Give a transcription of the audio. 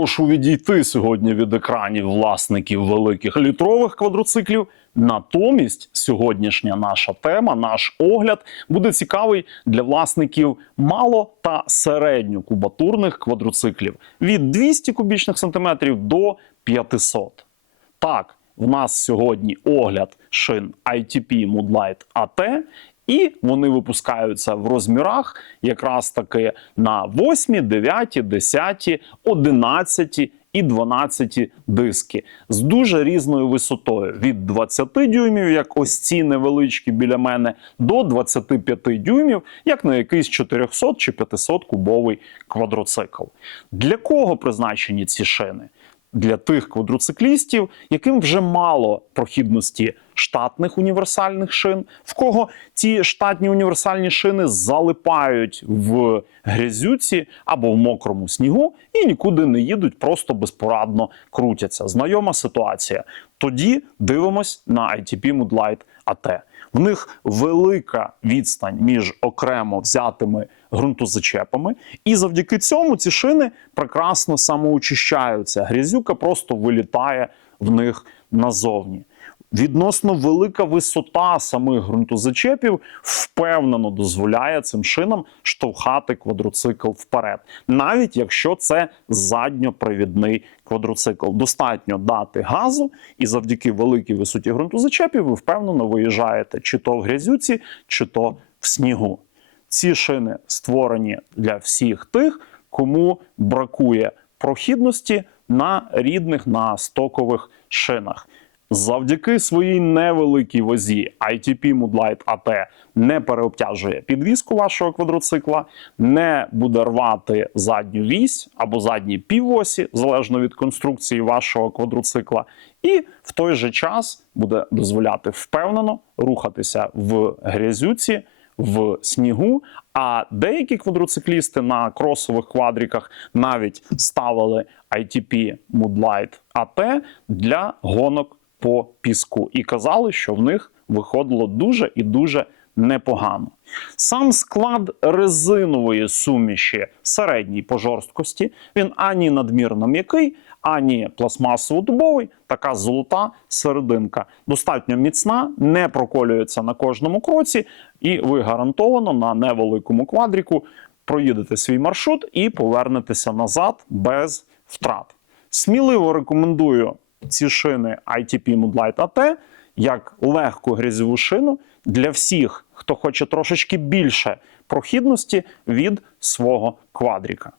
Прошу відійти сьогодні від екранів власників великих літрових квадроциклів. Натомість сьогоднішня наша тема, наш огляд буде цікавий для власників мало та середньокубатурних квадроциклів від 200 кубічних сантиметрів до 500. Так, в нас сьогодні огляд шин ITP Moodlight AT, і вони випускаються в розмірах якраз таки на 8, 9, 10, 11 і 12 диски з дуже різною висотою від 20 дюймів, як ось ці невеличкі біля мене, до 25 дюймів, як на якийсь 400 чи 500 кубовий квадроцикл. Для кого призначені ці шини? Для тих квадроциклістів, яким вже мало прохідності штатних універсальних шин, в кого ці штатні універсальні шини залипають в грязюці або в мокрому снігу і нікуди не їдуть, просто безпорадно крутяться. Знайома ситуація. Тоді дивимось на ITP Moodlight AT. В них велика відстань між окремо взятими ґрунтозачепами, і завдяки цьому ці шини прекрасно самоочищаються. Грязюка просто вилітає в них назовні. Відносно велика висота самих ґрунтозачепів впевнено дозволяє цим шинам штовхати квадроцикл вперед, навіть якщо це задньопривідний квадроцикл. Достатньо дати газу, і завдяки великій висоті ґрунтозачепів ви впевнено виїжджаєте чи то в грязюці, чи то в снігу. Ці шини створені для всіх тих, кому бракує прохідності на рідних на стокових шинах. Завдяки своїй невеликій вазі ITP Moodlight AT не переобтяжує підвіску вашого квадроцикла, не буде рвати задню вісь або задні півосі, залежно від конструкції вашого квадроцикла, і в той же час буде дозволяти впевнено рухатися в грязюці. В снігу, а деякі квадроциклісти на кросових квадриках навіть ставили ITP Moodlight AT для гонок по піску і казали, що в них виходило дуже і дуже непогано. Сам склад резинової суміші середній по жорсткості, він ані надмірно м'який, ані пластмасово-дубовий, така золота серединка. Достатньо міцна, не проколюється на кожному кроці, і ви гарантовано на невеликому квадріку проїдете свій маршрут і повернетеся назад без втрат. Сміливо рекомендую ці шини ITP Moodlight AT як легку грязьову шину для всіх, хто хоче трошечки більше прохідності від свого квадріка.